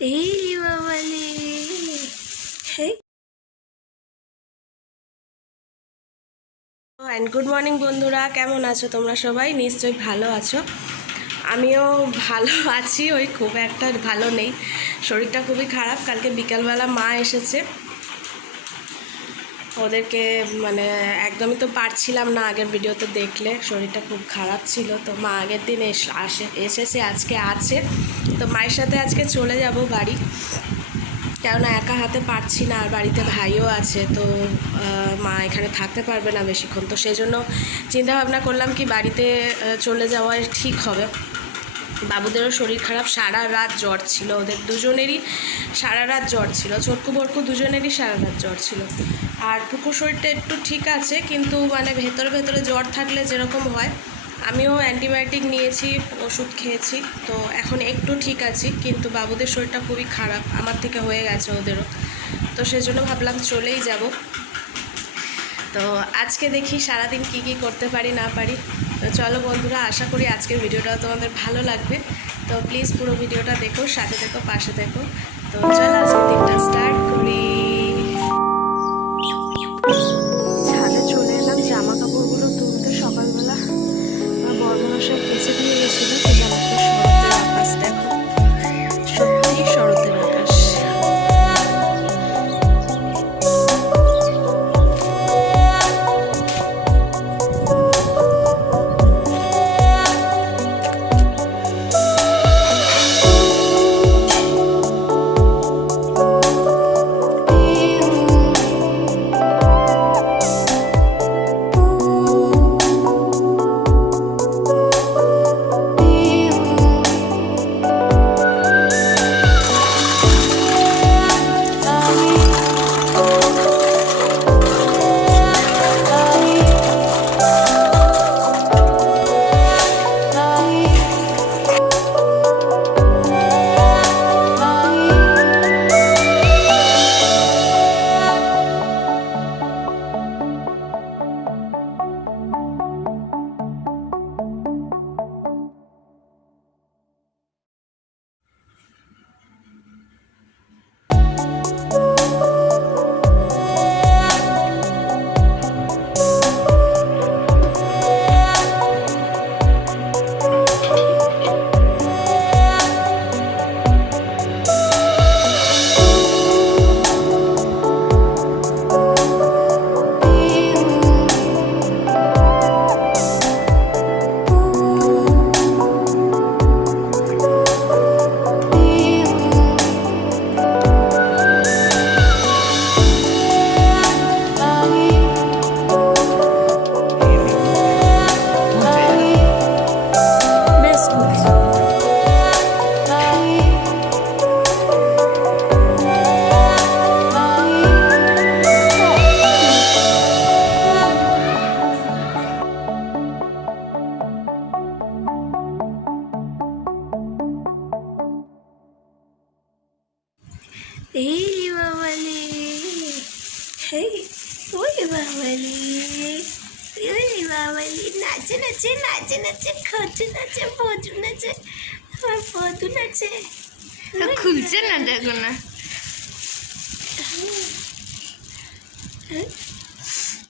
এই বাবালে হেই। And good morning বন্ধুরা। কেমন আছো তোমরা সবাই? নিশ্চয়ই ভালো আছো। আমিও ভালো আছি। ওই খুব একটা ভালো নেই। শরীরটা খুবই খারাপ। কালকে বিকালবেলা মা এসেছে। ওদেরকে মানে একদমই তো পারছিলাম না আগের ভিডিওতে দেখলে। শরীরটা খুব খারাপ ছিল। তো মা আগের দিন এস- আসে, এসেছে, আজকে আছে। তো মায়ের সাথে আজকে চলে যাব বাড়ি। কেননা একা হাতে পারছি না, আর বাড়িতে ভাইও আছে। তো মা এখানে থাকতে পারবে না বেশিক্ষণ। তো সেই জন্য চিন্তা ভাবনা করলাম কি বাড়িতে চলে যাওয়াই ঠিক হবে। বাবুদেরও শরীর খারাপ, সারা রাত জ্বর ছিল ওদের দুজনেরই, সারা রাত জ্বর ছিল ছোটকু বড়কু দুজনেরই সারা রাত জ্বর ছিল। আর পুকুর শরীরটা একটু ঠিক আছে, কিন্তু মানে ভেতরে ভেতরে জ্বর থাকলে যেরকম হয়, আমিও অ্যান্টিবায়োটিক নিয়েছি, ওষুধ খেয়েছি, তো এখন একটু ঠিক আছি, কিন্তু বাবুদের শরীরটা খুবই খারাপ, আমার থেকে হয়ে গেছে ওদেরও। তো সেজন্য ভাবলাম চলেই যাব। তো আজকে দেখি সারাদিন কি কি করতে পারি, না পারি। তো চলো বন্ধুরা, আশা করি আজকের ভিডিওটা তোমাদের ভালো লাগবে। তো প্লিজ পুরো ভিডিওটা দেখো, সাথে দেখো, পাশে দেখো। তো চলো আজকে দিনটা স্টার্ট এই বাবালি হেই ওই বাবালি ওই বাবালি নাচে নাচে নাচে নাচে খচু নাচে ফজু নাচে আমার ফদু নাচে। খুলছে না দেখো না। হ্যাঁ?